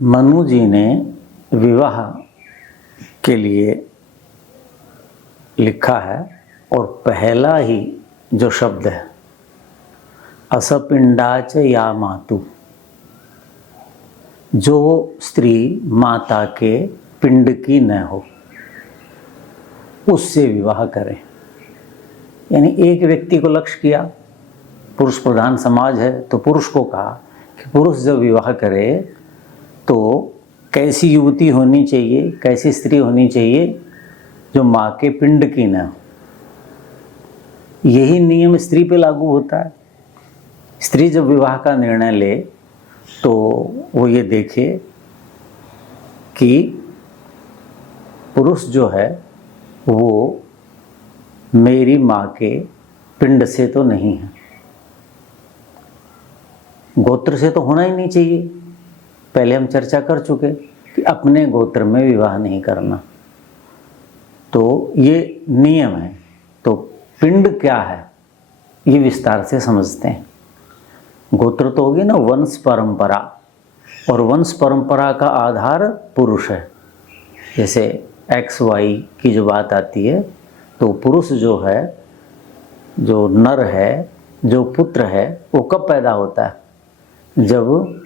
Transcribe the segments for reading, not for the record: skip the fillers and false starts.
मनु जी ने विवाह के लिए लिखा है और पहला ही जो शब्द है असपिंडाच या मातु, जो स्त्री माता के पिंड की न हो उससे विवाह करें। यानी एक व्यक्ति को लक्ष्य किया, पुरुष प्रधान समाज है तो पुरुष को कहा कि पुरुष जब विवाह करे तो कैसी युवती होनी चाहिए, कैसी स्त्री होनी चाहिए जो माँ के पिंड की न हो। यही नियम स्त्री पे लागू होता है। स्त्री जब विवाह का निर्णय ले तो वो ये देखे कि पुरुष जो है वो मेरी माँ के पिंड से तो नहीं है, गोत्र से तो होना ही नहीं चाहिए। पहले हम चर्चा कर चुके कि अपने गोत्र में विवाह नहीं करना, तो ये नियम है। तो पिंड क्या है ये विस्तार से समझते हैं। गोत्र तो होगी ना वंश परंपरा, और वंश परंपरा का आधार पुरुष है। जैसे एक्स वाई की जो बात आती है तो पुरुष जो है, जो नर है, जो पुत्र है, वो कब पैदा होता है? जब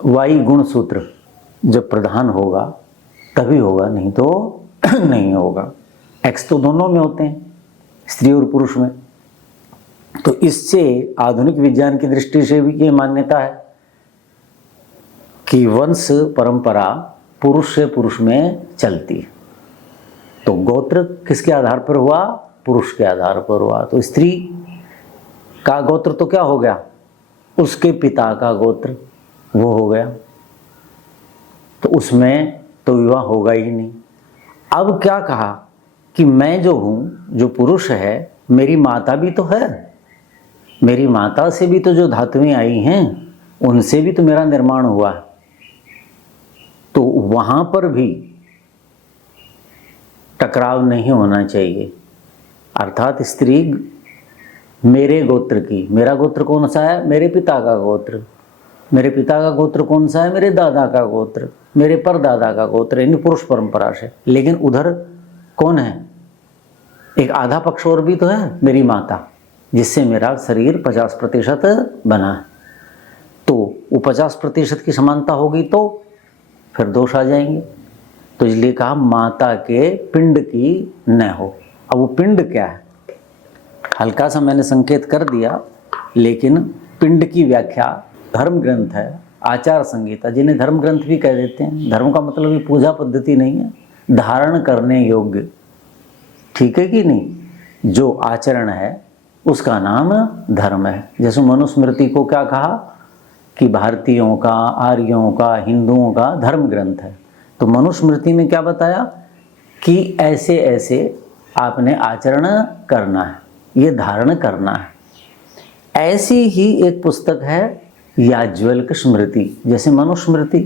वायु गुण सूत्र जब प्रधान होगा तभी होगा, नहीं तो नहीं होगा। एक्स तो दोनों में होते हैं, स्त्री और पुरुष में। तो इससे आधुनिक विज्ञान की दृष्टि से भी ये मान्यता है कि वंश परंपरा पुरुष से पुरुष में चलती है। तो गोत्र किसके आधार पर हुआ? पुरुष के आधार पर हुआ। तो स्त्री का गोत्र तो क्या हो गया? उसके पिता का गोत्र वो हो गया, तो उसमें तो विवाह होगा ही नहीं। अब क्या कहा कि मैं जो हूँ, जो पुरुष है, मेरी माता भी तो है, मेरी माता से भी तो जो धातुएं आई हैं उनसे भी तो मेरा निर्माण हुआ है। तो वहाँ पर भी टकराव नहीं होना चाहिए। अर्थात स्त्री मेरे गोत्र की, मेरा गोत्र कौन सा है? मेरे पिता का गोत्र। मेरे पिता का गोत्र कौन सा है? मेरे दादा का गोत्र, मेरे परदादा का गोत्र, यानी पुरुष परंपरा से। लेकिन उधर कौन है? एक आधा पक्ष और भी तो है, मेरी माता, जिससे मेरा शरीर 50% बना है। तो वो 50% की समानता होगी तो फिर दोष आ जाएंगे। तो इसलिए कहा माता के पिंड की न हो। अब वो पिंड क्या है? हल्का सा मैंने संकेत कर दिया, लेकिन पिंड की व्याख्या धर्म ग्रंथ है, आचार संहिता, जिन्हें धर्म ग्रंथ भी कह देते हैं। धर्म का मतलब भी पूजा पद्धति नहीं है, धारण करने योग्य, ठीक है कि नहीं? जो आचरण है उसका नाम धर्म है। जैसे मनुस्मृति को क्या कहा कि भारतीयों का, आर्यों का, हिंदुओं का धर्म ग्रंथ है। तो मनुस्मृति में क्या बताया कि ऐसे ऐसे आपने आचरण करना है, ये धारण करना है। ऐसी ही एक पुस्तक है याज्ञवल्क्य स्मृति। जैसे मनुस्मृति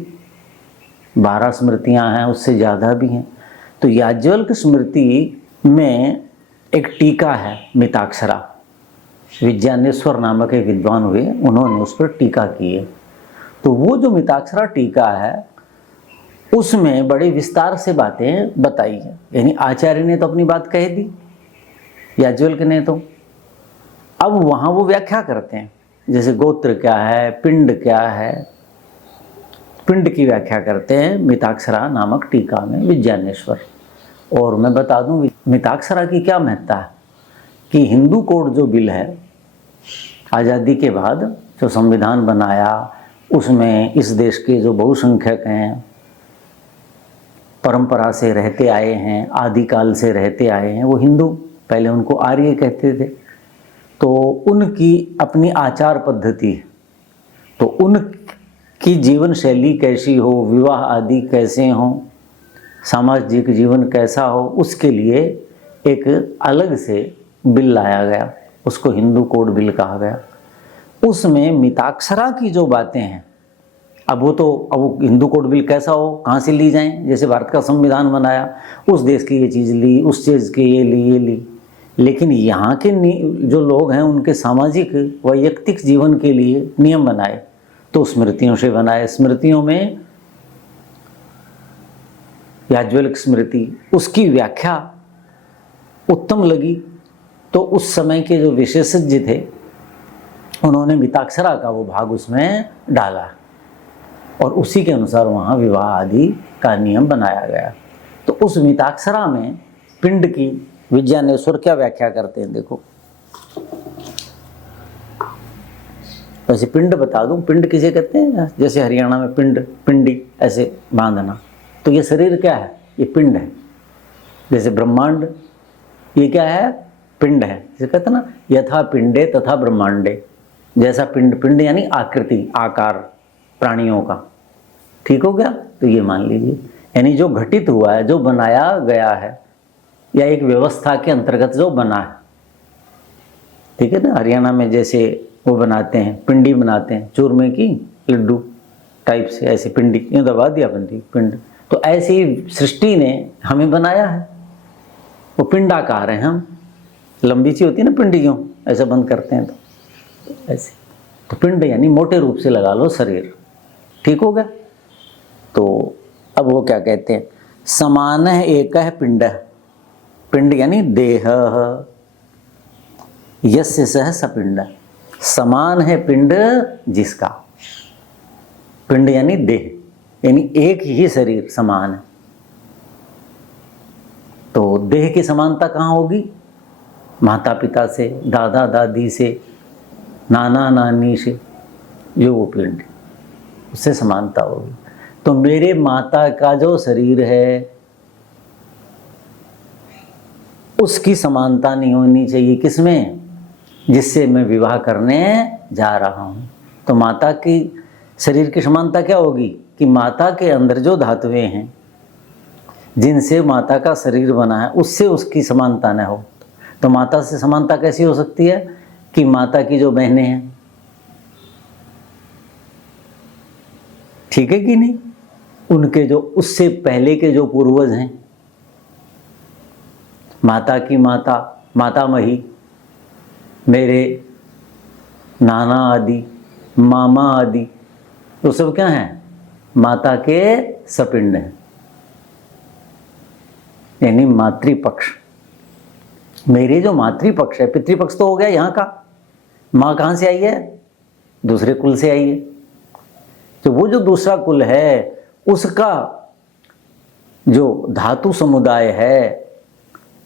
12 स्मृतियां हैं, उससे ज़्यादा भी हैं। तो याज्ञवल्क्य स्मृति में एक टीका है मिताक्षरा, विज्ञानेश्वर नामक एक विद्वान हुए, उन्होंने उस पर टीका की है। तो वो जो मिताक्षरा टीका है उसमें बड़े विस्तार से बातें बताई है। यानी आचार्य ने तो अपनी बात कह दी, याज्ञवल्क्य ने तो। अब वहाँ वो व्याख्या करते हैं, जैसे गोत्र क्या है, पिंड क्या है, पिंड की व्याख्या करते हैं मिताक्षरा नामक टीका में विज्ञानेश्वर। और मैं बता दूं मिताक्षरा की क्या महत्ता है कि हिंदू कोड जो बिल है, आज़ादी के बाद जो संविधान बनाया, उसमें इस देश के जो बहुसंख्यक हैं, परंपरा से रहते आए हैं, आदिकाल से रहते आए हैं, वो हिंदू, पहले उनको आर्य कहते थे। तो उनकी अपनी आचार पद्धति है, तो उनकी जीवन शैली कैसी हो, विवाह आदि कैसे हों, सामाजिक जीवन कैसा हो, उसके लिए एक अलग से बिल लाया गया, उसको हिंदू कोड बिल कहा गया। उसमें मिताक्षरा की जो बातें हैं, अब वो हिंदू कोड बिल कैसा हो, कहाँ से ली जाएं? जैसे भारत का संविधान बनाया, उस देश की ये चीज़ ली, उस चीज़ की ये ली। लेकिन यहाँ के जो लोग हैं उनके सामाजिक वैयक्तिक जीवन के लिए नियम बनाए, तो स्मृतियों से बना है। स्मृतियों में याज्ञवल्क्य स्मृति, उसकी व्याख्या उत्तम लगी, तो उस समय के जो विशेषज्ञ थे उन्होंने मिताक्षरा का वो भाग उसमें डाला और उसी के अनुसार वहाँ विवाह आदि का नियम बनाया गया। तो उस मिताक्षरा में पिंड की विज्ञानेश्वर क्या व्याख्या करते हैं देखो। वैसे पिंड बता दूं, पिंड किसे कहते हैं? जैसे हरियाणा में पिंड, पिंडी ऐसे बांधना, तो ये शरीर क्या है? ये पिंड है। जैसे ब्रह्मांड, ये क्या है? पिंड है। जैसे कहते हैं ना, यथा पिंडे तथा ब्रह्मांडे, जैसा पिंड, पिंड यानी आकृति, आकार प्राणियों का, ठीक हो गया। तो ये मान लीजिए, यानी जो घटित हुआ है, जो बनाया गया है, या एक व्यवस्था के अंतर्गत जो बना है, ठीक है ना। हरियाणा में जैसे वो बनाते हैं, पिंडी बनाते हैं, चूरमे की लड्डू टाइप से, ऐसे पिंडी, यूँ दबा दिया पिंड। तो ऐसी सृष्टि ने हमें बनाया है, वो पिंडाकार है हम। लंबी सी होती है ना पिंडी, क्यों ऐसे बंद करते हैं तो ऐसे, तो पिंड यानी मोटे रूप से लगा लो शरीर, ठीक हो गया। तो अब वो क्या कहते हैं, समान है एक है पिंड, पिंड यानी देह, यस्य सह सपिंड, समान है पिंड जिसका, पिंड यानी देह, यानी एक ही शरीर समान है। तो देह की समानता कहाँ होगी? माता पिता से, दादा दादी से, नाना नानी से, जो वो पिंड, उससे समानता होगी। तो मेरे माता का जो शरीर है उसकी समानता नहीं होनी चाहिए किसमें? जिससे मैं विवाह करने जा रहा हूँ। तो माता की शरीर की समानता क्या होगी कि माता के अंदर जो धातुएं हैं जिनसे माता का शरीर बना है उससे उसकी समानता न हो। तो माता से समानता कैसी हो सकती है कि माता की जो बहनें हैं, ठीक है कि नहीं, उनके जो उससे पहले के जो पूर्वज हैं, माता की माता, मातामही, मेरे नाना आदि, मामा आदि, तो सब क्या हैं? माता के सपिंड हैं, यानी मातृपक्ष। मेरे जो मातृपक्ष है, पितृपक्ष तो हो गया यहाँ का, माँ कहाँ से आई है? दूसरे कुल से आई है। तो वो जो दूसरा कुल है उसका जो धातु समुदाय है,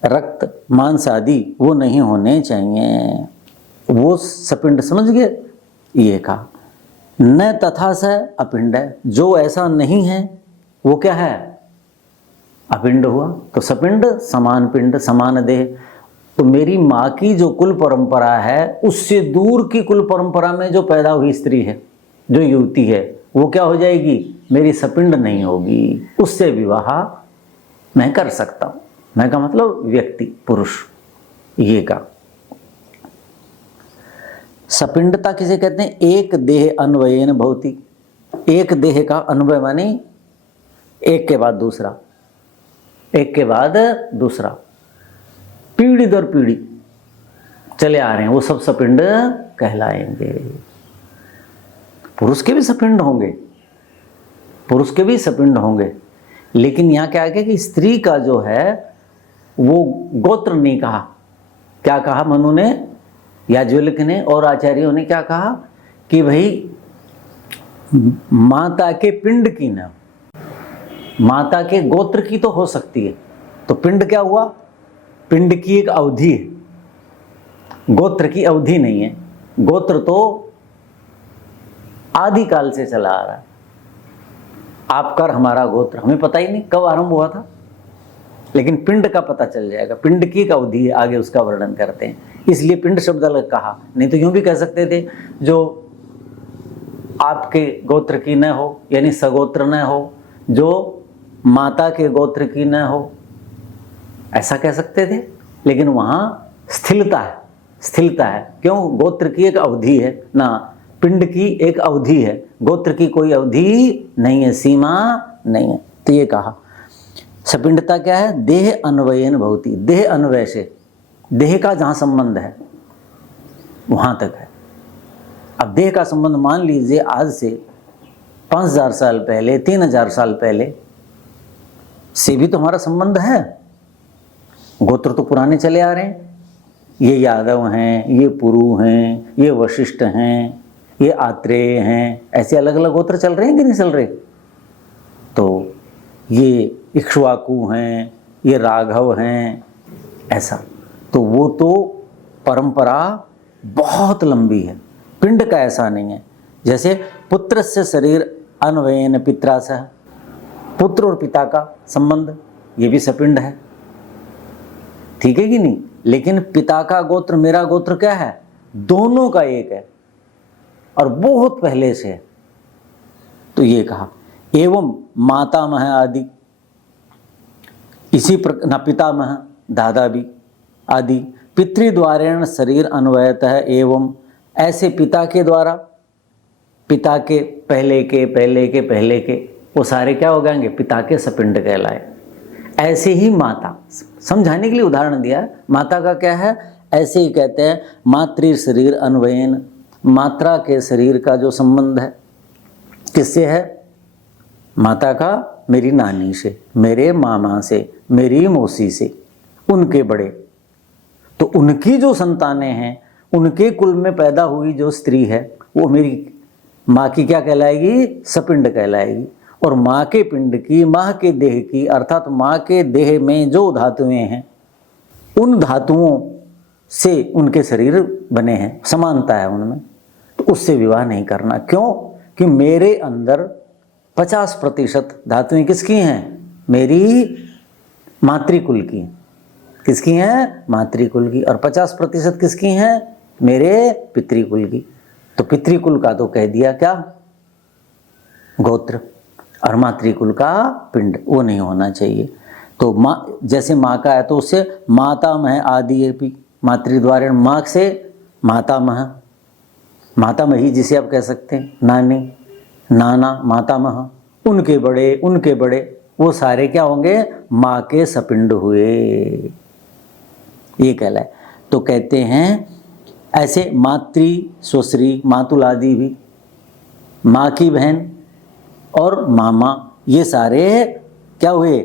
रक्त मांस आदि, वो नहीं होने चाहिए। वो सपिंड, समझ गए? ये कहा न तथा स अपिंड है, जो ऐसा नहीं है वो क्या है? अपिंड हुआ। तो सपिंड समान पिंड समान देह। तो मेरी माँ की जो कुल परंपरा है उससे दूर की कुल परंपरा में जो पैदा हुई स्त्री है, जो युवती है, वो क्या हो जाएगी? मेरी सपिंड नहीं होगी, उससे विवाह मैं कर सकता हूँ। मैं का मतलब व्यक्ति, पुरुष, ये का। सपिंडता किसे कहते हैं? एक देह अन्वयन भवति। एक देह का अन्वय माने एक के बाद दूसरा, एक के बाद दूसरा, पीढ़ी दर पीढ़ी चले आ रहे हैं, वो सब सपिंड कहलाएंगे। पुरुष के भी सपिंड होंगे, पुरुष के भी सपिंड होंगे, लेकिन यहाँ क्या है कि स्त्री का जो है वो गोत्र नहीं कहा। क्या कहा मनु ने, याज्ञवल्क्य ने और आचार्यों ने क्या कहा कि भाई माता के पिंड की न, माता के गोत्र की तो हो सकती है। तो पिंड क्या हुआ? पिंड की एक अवधि है, गोत्र की अवधि नहीं है। गोत्र तो आदिकाल से चला आ रहा है। आपका हमारा गोत्र हमें पता ही नहीं कब आरंभ हुआ था, लेकिन पिंड का पता चल जाएगा। पिंड की एक अवधि है, आगे उसका वर्णन करते हैं, इसलिए पिंड शब्द अलग कहा। नहीं तो यूं भी कह सकते थे जो आपके गोत्र की न हो, यानी सगोत्र न हो, जो माता के गोत्र की न हो, ऐसा कह सकते थे। लेकिन वहां स्थिरता है, स्थिरता है। क्यों? गोत्र की एक अवधि है ना, पिंड की एक अवधि है, गोत्र की कोई अवधि नहीं है, सीमा नहीं है। तो ये कहा सपिंडता क्या है? देह अन्वयन भवति। देह अन्वय से, देह का जहां संबंध है वहां तक है। अब देह का संबंध मान लीजिए आज से 5000 साल पहले, 3000 साल पहले से भी तो हमारा संबंध है। गोत्र तो पुराने चले आ रहे हैं, ये यादव हैं, ये पुरु हैं, ये वशिष्ठ हैं, ये आत्रेय हैं, ऐसे अलग अलग गोत्र चल रहे हैं कि नहीं चल रहे। तो ये इक्ष्वाकु हैं, ये राघव हैं, ऐसा। तो वो तो परंपरा बहुत लंबी है। पिंड का ऐसा नहीं है। जैसे पुत्र से शरीर अन्वयन पित्रा सह, पुत्र और पिता का संबंध, ये भी सपिंड है, ठीक है कि नहीं। लेकिन पिता का गोत्र मेरा गोत्र क्या है, दोनों का एक है और बहुत पहले से है। तो ये कहा एवं मातामह आदि, इसी प्रकार पितामह दादा भी आदि, पितृद्वारेण शरीर अन्वयतः एवं, ऐसे पिता के द्वारा, पिता के पहले के पहले के पहले के, वो सारे क्या हो जाएंगे, पिता के सपिंड कहलाए। ऐसे ही माता, समझाने के लिए उदाहरण दिया है। माता का क्या है, ऐसे ही कहते हैं मातृ शरीर अन्वयन, मात्रा के शरीर का जो संबंध है किससे है, माता का मेरी नानी से, मेरे मामा से, मेरी मौसी से, उनके बड़े, तो उनकी जो संतानें हैं, उनके कुल में पैदा हुई जो स्त्री है वो मेरी माँ की क्या कहलाएगी, सपिंड कहलाएगी। और माँ के पिंड की, माँ के देह की, अर्थात माँ के देह में जो धातुएं हैं उन धातुओं से उनके शरीर बने हैं, समानता है उनमें, तो उससे विवाह नहीं करना। क्यों कि मेरे अंदर 50% धातुएं किसकी हैं, मेरी मातृकुल की। किसकी हैं, मातृकुल की। और 50% किसकी हैं, मेरे पितृकुल की। तो पितृकुल का तो कह दिया क्या, गोत्र, और मातृकुल का पिंड, वो नहीं होना चाहिए। तो माँ, जैसे माँ का है तो उससे मातामह आदि भी, मातृद्वारे माँ से मातामह, मातामही जिसे आप कह सकते हैं, नानी, नाना, मातामह, उनके बड़े, उनके बड़े, वो सारे क्या होंगे, माँ के सपिंड हुए, ये कहलाए। तो कहते हैं ऐसे मातृ स्वश्री, मातुल आदि भी, माँ की बहन और मामा, ये सारे क्या हुए,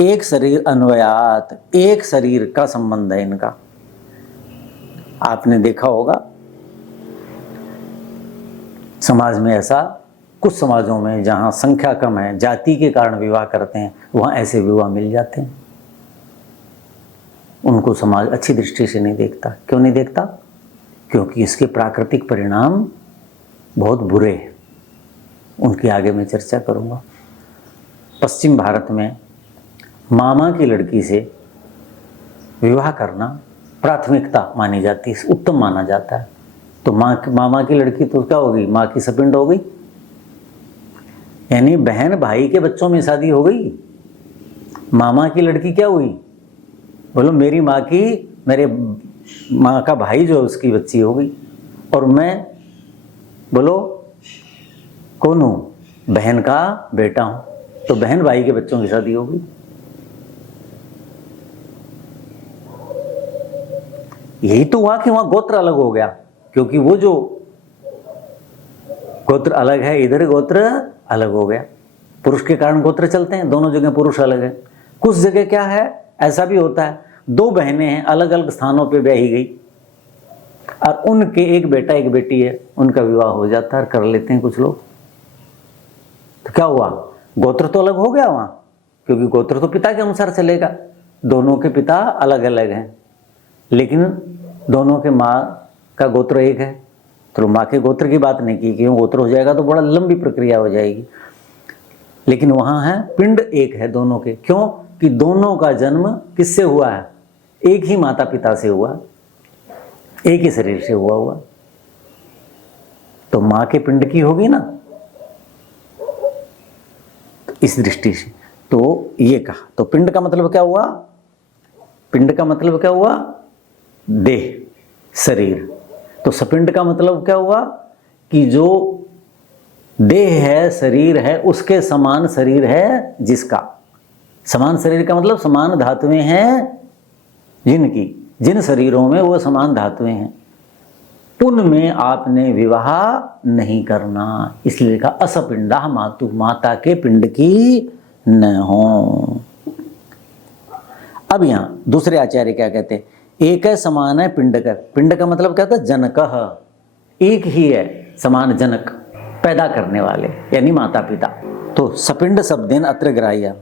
एक शरीर अन्वयात, एक शरीर का संबंध है इनका। आपने देखा होगा समाज में ऐसा, कुछ समाजों में जहाँ संख्या कम है, जाति के कारण विवाह करते हैं, वहाँ ऐसे विवाह मिल जाते हैं। उनको समाज अच्छी दृष्टि से नहीं देखता। क्यों नहीं देखता, क्योंकि इसके प्राकृतिक परिणाम बहुत बुरे हैं। उनकी आगे मैं चर्चा करूँगा। पश्चिम भारत में मामा की लड़की से विवाह करना प्राथमिकता मानी जाती है, उत्तम माना जाता है। तो मामा की लड़की तो क्या होगी, माँ की सपिंड हो गई, यानी बहन भाई के बच्चों में शादी हो गई। मामा की लड़की क्या हुई, बोलो मेरी माँ की, मेरे माँ का भाई जो उसकी बच्ची हो गई, और मैं बोलो कौन हूँ, बहन का बेटा हूँ, तो बहन भाई के बच्चों की शादी हो गई। यही तो हुआ कि वहां गोत्र अलग हो गया, क्योंकि वो जो गोत्र अलग है, इधर गोत्र अलग हो गया। पुरुष के कारण गोत्र चलते हैं, दोनों जगह पुरुष अलग है। कुछ जगह क्या है, ऐसा भी होता है, दो बहनें हैं, अलग अलग स्थानों पे ब्याही गई और उनके एक बेटा एक बेटी है, उनका विवाह हो जाता है, कर लेते हैं कुछ लोग। तो क्या हुआ, गोत्र तो अलग हो गया वहां, क्योंकि गोत्र तो पिता के अनुसार चलेगा। दोनों के पिता अलग अलग हैं, लेकिन दोनों के माँ का गोत्र एक है। तो माँ के गोत्र की बात नहीं की, क्यों गोत्र हो जाएगा तो बड़ा लंबी प्रक्रिया हो जाएगी। लेकिन वहाँ है पिंड एक है दोनों के। क्यों कि दोनों का जन्म किससे हुआ है, एक ही माता पिता से हुआ, एक ही शरीर से हुआ। तो माँ के पिंड की होगी ना, इस दृष्टि से तो ये कहा। तो पिंड का मतलब क्या हुआ, पिंड का मतलब क्या हुआ, देह, शरीर। तो सपिंड का मतलब क्या हुआ कि जो देह है, शरीर है, उसके समान शरीर है जिसका। समान शरीर का मतलब समान धातुएं हैं जिनकी, जिन शरीरों में वो समान धातुएं हैं। उनमें आपने विवाह नहीं करना, इसलिए लिखा असपिंडा मातु, माता के पिंड की न हो। अब यहाँ दूसरे आचार्य क्या कहते हैं, एक है समान है पिंड का। पिंड का मतलब क्या होता है, जनक, एक ही है समान जनक, पैदा करने वाले यानी माता पिता। तो सपिंड शब्देन अत्र ग्राह्य,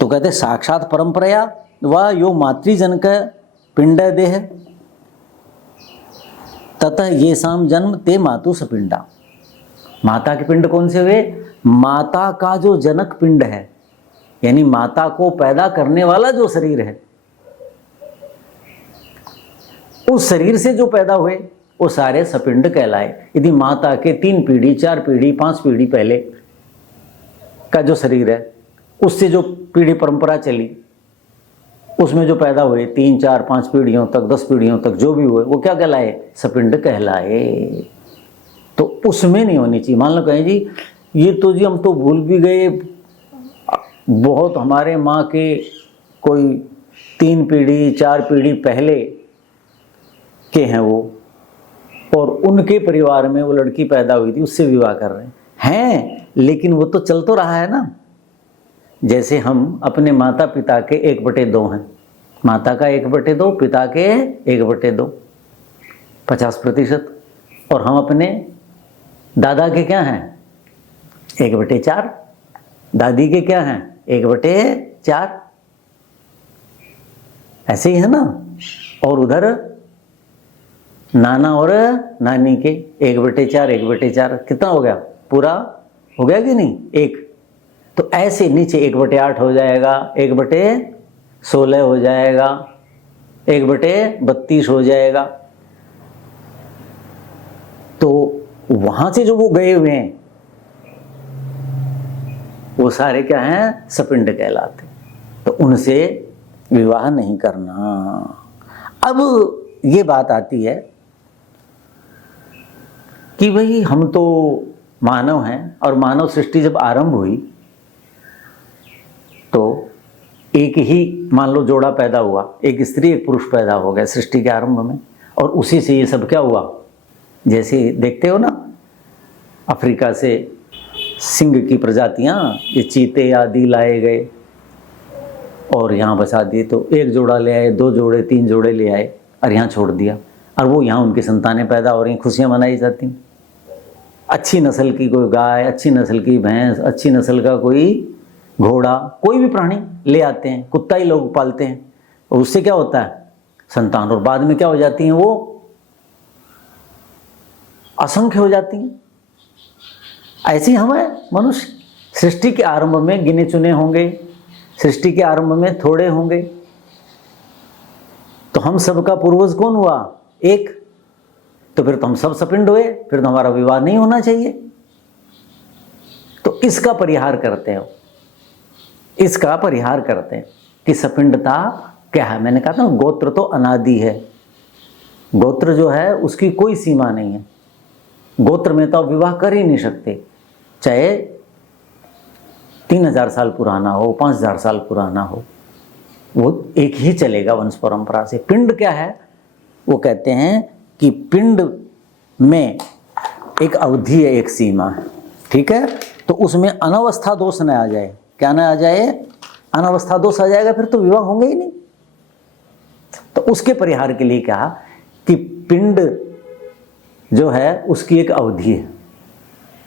तो कहते साक्षात परंपराया व यो मातृजनक पिंड देह ततः ये शाम जन्म ते मातु सपिंडा। माता के पिंड कौन से हुए, माता का जो जनक पिंड है यानी माता को पैदा करने वाला जो शरीर है, उस शरीर से जो पैदा हुए वो सारे सपिंड कहलाए। यदि माता के 3 पीढ़ी 4 पीढ़ी 5 पीढ़ी पहले का जो शरीर है, उससे जो पीढ़ी परंपरा चली, उसमें जो पैदा हुए 3 4 5 पीढ़ियों तक 10 पीढ़ियों तक जो भी हुए, वो क्या कहलाए, सपिंड कहलाए। तो उसमें नहीं होनी चाहिए। मान लो कहें जी ये तो जी हम तो भूल भी गए, बहुत हमारे माँ के कोई 3 पीढ़ी 4 पीढ़ी पहले के हैं वो, और उनके परिवार में वो लड़की पैदा हुई थी, उससे विवाह कर रहे हैं, लेकिन वो तो चल तो रहा है ना। जैसे हम अपने माता पिता के 1/2 हैं, माता का 1/2, पिता के 1/2, 50%, और हम अपने दादा के क्या हैं 1/4, दादी के क्या हैं 1/4, ऐसे ही है ना। और उधर नाना और नानी के 1/4 1/4, कितना हो गया, पूरा हो गया कि नहीं, 1। तो ऐसे नीचे 1/8 हो जाएगा, 1/16 हो जाएगा, 1/32 हो जाएगा। तो वहां से जो वो गए हुए हैं वो सारे क्या हैं, सपिंड कहलाते। तो उनसे विवाह नहीं करना। अब ये बात आती है कि भाई हम तो मानव हैं, और मानव सृष्टि जब आरंभ हुई तो एक ही मान लो जोड़ा पैदा हुआ, एक स्त्री एक पुरुष पैदा हो गया सृष्टि के आरंभ में, और उसी से ये सब क्या हुआ। जैसे देखते हो ना, अफ्रीका से सिंह की प्रजातियां, ये चीते आदि लाए गए और यहाँ बसा दिए, तो 1 जोड़ा ले आए, 2 जोड़े 3 जोड़े ले आए और यहाँ छोड़ दिया, और वो यहाँ उनकी संतानें पैदा हो रही, खुशियाँ मनाई जाती। अच्छी नस्ल की कोई गाय, अच्छी नस्ल की भैंस, अच्छी नस्ल का कोई घोड़ा, कोई भी प्राणी ले आते हैं, कुत्ता ही लोग पालते हैं, और उससे क्या होता है, संतान, और बाद में क्या हो जाती हैं, वो असंख्य हो जाती हैं। ऐसे ही हम हैं मनुष्य, सृष्टि के आरंभ में गिने चुने होंगे, सृष्टि के आरंभ में थोड़े होंगे। तो हम सबका पूर्वज कौन हुआ, एक। तो फिर तो हम सब सपिंड हुए, फिर तो हमारा विवाह नहीं होना चाहिए। तो इसका परिहार करते हो, इसका परिहार करते हैं कि सपिंडता क्या है। मैंने कहा था गोत्र तो अनादि है, गोत्र जो है उसकी कोई सीमा नहीं है। गोत्र में तो आप विवाह कर ही नहीं सकते, चाहे 3000 साल पुराना हो, 5000 साल पुराना हो, वो एक ही चलेगा वंश परंपरा से। पिंड क्या है, वो कहते हैं कि पिंड में एक अवधि है, एक सीमा है, ठीक है। तो उसमें अनवस्था दोष न आ जाए, क्या न आ जाए, अनवस्था दोष आ जाएगा, फिर तो विवाह होंगे ही नहीं। तो उसके परिहार के लिए कहा कि पिंड जो है उसकी एक अवधि है।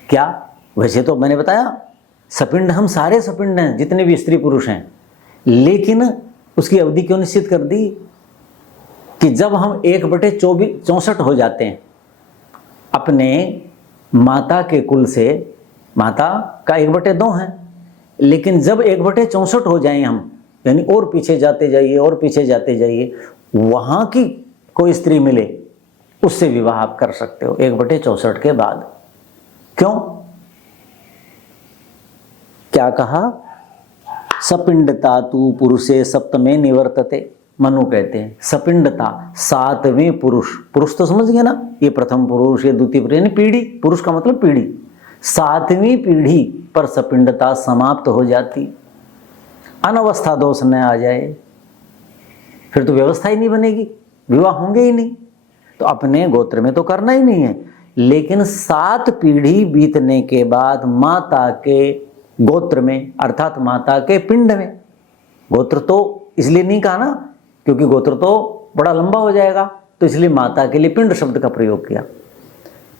क्या, वैसे तो मैंने बताया सपिंड, हम सारे सपिंड हैं जितने भी स्त्री पुरुष हैं, लेकिन उसकी अवधि क्यों निश्चित कर दी कि जब हम 1/64 हो जाते हैं अपने माता के कुल से, माता का 1/2 है, लेकिन जब 1/64 हो जाएं हम, यानी और पीछे जाते जाइए और पीछे जाते जाइए, वहाँ की कोई स्त्री मिले उससे विवाह आप कर सकते हो 1/64 के बाद। क्यों, क्या कहा, सपिंडता तू पुरुषे सप्तमे निवर्तते। मनु कहते हैं सपिंडता 7वें पुरुष, पुरुष तो समझ गए ना, ये प्रथम पुरुष, ये द्वितीय पुरुष, यानी पीढ़ी, पुरुष का मतलब पीढ़ी, 7वीं पीढ़ी पर सपिंडता समाप्त हो जाती, अनवस्था दोष न आ जाए, फिर तो व्यवस्था ही नहीं बनेगी, विवाह होंगे ही नहीं। तो अपने गोत्र में तो करना ही नहीं है, लेकिन 7 पीढ़ी बीतने के बाद माता के गोत्र में अर्थात माता के पिंड में, गोत्र तो इसलिए नहीं कहा ना क्योंकि गोत्र तो बड़ा लंबा हो जाएगा, तो इसलिए माता के लिए पिंड शब्द का प्रयोग किया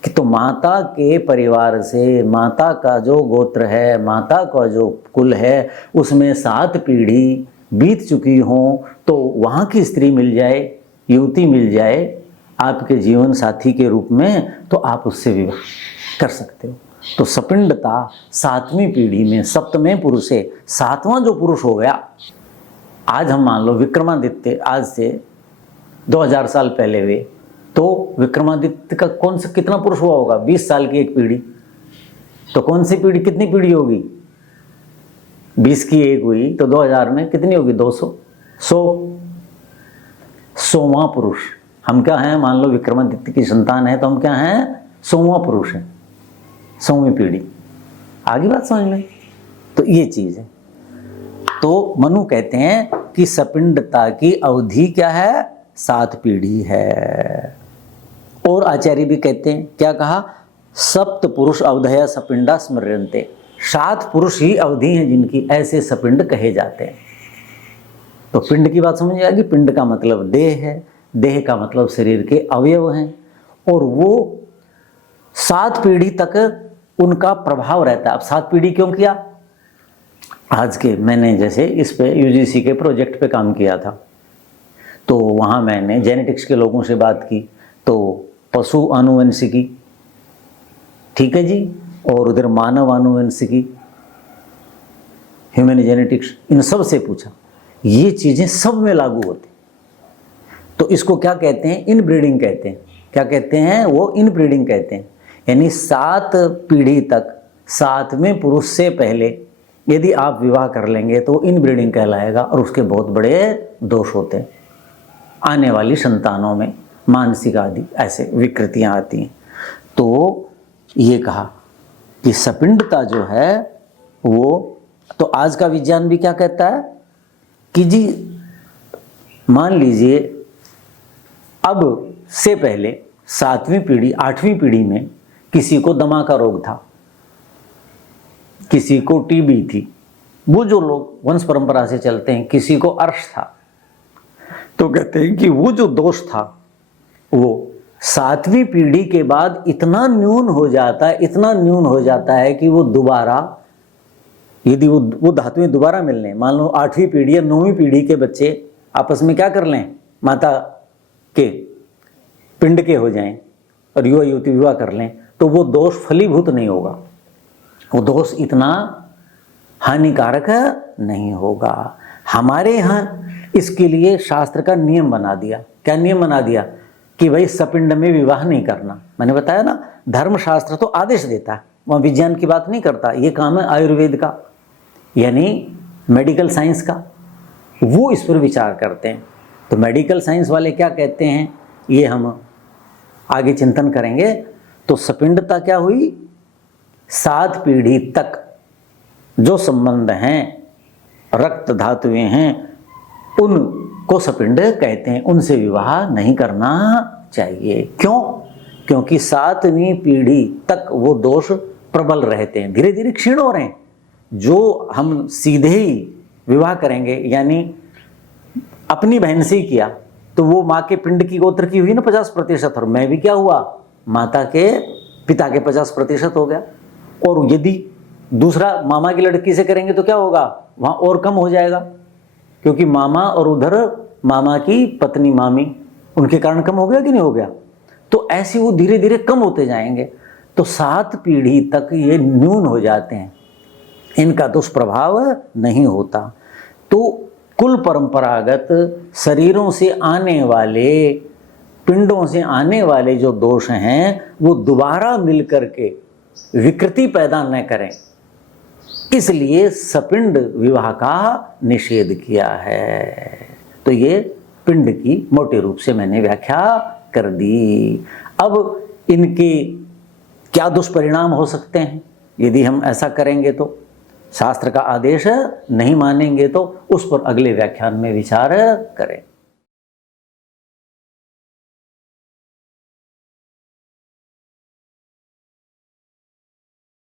कि तो माता के परिवार से, माता का जो गोत्र है, माता का जो कुल है, उसमें 7 पीढ़ी बीत चुकी हों तो वहाँ की स्त्री मिल जाए, युवती मिल जाए आपके जीवन साथी के रूप में, तो आप उससे विवाह कर सकते हो। तो सपिंडता 7वीं पीढ़ी में, सप्तमें पुरुष से 7वां जो पुरुष हो गया, आज हम मान लो विक्रमादित्य आज से 2000 साल पहले हुए, तो विक्रमादित्य का कौन सा कितना पुरुष हुआ होगा? 20 साल की एक पीढ़ी, तो कौन सी पीढ़ी कितनी पीढ़ी होगी? 20 की एक हुई तो 2000 में कितनी होगी? 200, 100वां पुरुष। हम क्या हैं? मान लो विक्रमादित्य की संतान है तो हम क्या हैं? 100वां पुरुष है, 100वीं पीढ़ी। आगे बात समझ में? तो ये चीज है। तो मनु कहते हैं कि सपिंडता की अवधि क्या है? 7 पीढ़ी है। और आचार्य भी कहते हैं, क्या कहा? सप्त पुरुष अवधया सपिंडा स्मर्यन्ते, 7 पुरुष ही अवधि हैं जिनकी ऐसे सपिंड कहे जाते हैं। तो पिंड की बात समझ आएगी। पिंड का मतलब देह है, देह का मतलब शरीर के अवयव हैं, और वो 7 पीढ़ी तक उनका प्रभाव रहता है। अब 7 पीढ़ी क्यों किया? आज के मैंने जैसे इस पे यूजीसी के प्रोजेक्ट पे काम किया था, तो वहाँ मैंने जेनेटिक्स के लोगों से बात की, तो पशु आनुवंशिकी, ठीक है जी, और उधर मानव आनुवंशिकी, ह्यूमन जेनेटिक्स, इन सब से पूछा। ये चीज़ें सब में लागू होती। तो इसको क्या कहते हैं? इनब्रीडिंग कहते हैं। क्या कहते हैं? वो इनब्रीडिंग कहते हैं। यानी 7 पीढ़ी तक 7वें पुरुष से पहले यदि आप विवाह कर लेंगे तो इनब्रीडिंग कहलाएगा, और उसके बहुत बड़े दोष होते हैं। आने वाली संतानों में मानसिक आदि ऐसे विकृतियां आती हैं। तो ये कहा कि सपिंडता जो है वो, तो आज का विज्ञान भी क्या कहता है कि जी मान लीजिए अब से पहले 7वीं पीढ़ी 8वीं पीढ़ी में किसी को दमा का रोग था, किसी को टीबी थी, वो जो लोग वंश परंपरा से चलते हैं, किसी को अर्श था, तो कहते हैं कि वो जो दोष था वो 7वीं पीढ़ी के बाद इतना न्यून हो जाता है, इतना न्यून हो जाता है कि वो दोबारा, यदि वो धातुएं दोबारा मिल लें, मान लो 8वीं पीढ़ी या 9वीं पीढ़ी के बच्चे आपस में क्या कर लें, माता के पिंड के हो जाएं और युवा युवती विवाह कर लें, तो वो दोष फलीभूत नहीं होगा, वो दोष इतना हानिकारक नहीं होगा। हमारे यहाँ इसके लिए शास्त्र का नियम बना दिया। क्या नियम बना दिया? कि भाई सपिंड में विवाह नहीं करना। मैंने बताया ना, धर्मशास्त्र तो आदेश देता है, वहाँ विज्ञान की बात नहीं करता। ये काम है आयुर्वेद का, यानी मेडिकल साइंस का, वो इस पर विचार करते हैं। तो मेडिकल साइंस वाले क्या कहते हैं ये हम आगे चिंतन करेंगे। तो सपिंडता क्या हुई? 7 पीढ़ी तक जो संबंध हैं, रक्त धातुएं हैं, उनको सपिंड कहते हैं। उनसे विवाह नहीं करना चाहिए। क्यों? क्योंकि 7वीं पीढ़ी तक वो दोष प्रबल रहते हैं, धीरे धीरे क्षीण हो रहे हैं। जो हम सीधे ही विवाह करेंगे, यानी अपनी बहन से ही किया, तो वो माँ के पिंड की गोत्र की हुई ना 50%, और मैं भी क्या हुआ? माता के पिता के 50% हो गया। और यदि दूसरा मामा की लड़की से करेंगे तो क्या होगा? वहाँ और कम हो जाएगा, क्योंकि मामा और उधर मामा की पत्नी मामी, उनके कारण कम हो गया कि नहीं हो गया? तो ऐसे वो धीरे धीरे कम होते जाएंगे। तो 7 पीढ़ी तक ये न्यून हो जाते हैं, इनका दुष्प्रभाव नहीं होता। तो कुल परंपरागत शरीरों से आने वाले, पिंडों से आने वाले जो दोष हैं वो दोबारा मिलकर के विकृति पैदा न करें, इसलिए सपिंड विवाह का निषेध किया है। तो ये पिंड की मोटे रूप से मैंने व्याख्या कर दी। अब इनके क्या दुष्परिणाम हो सकते हैं यदि हम ऐसा करेंगे? तो शास्त्र का आदेश नहीं मानेंगे तो उस पर अगले व्याख्यान में विचार करें।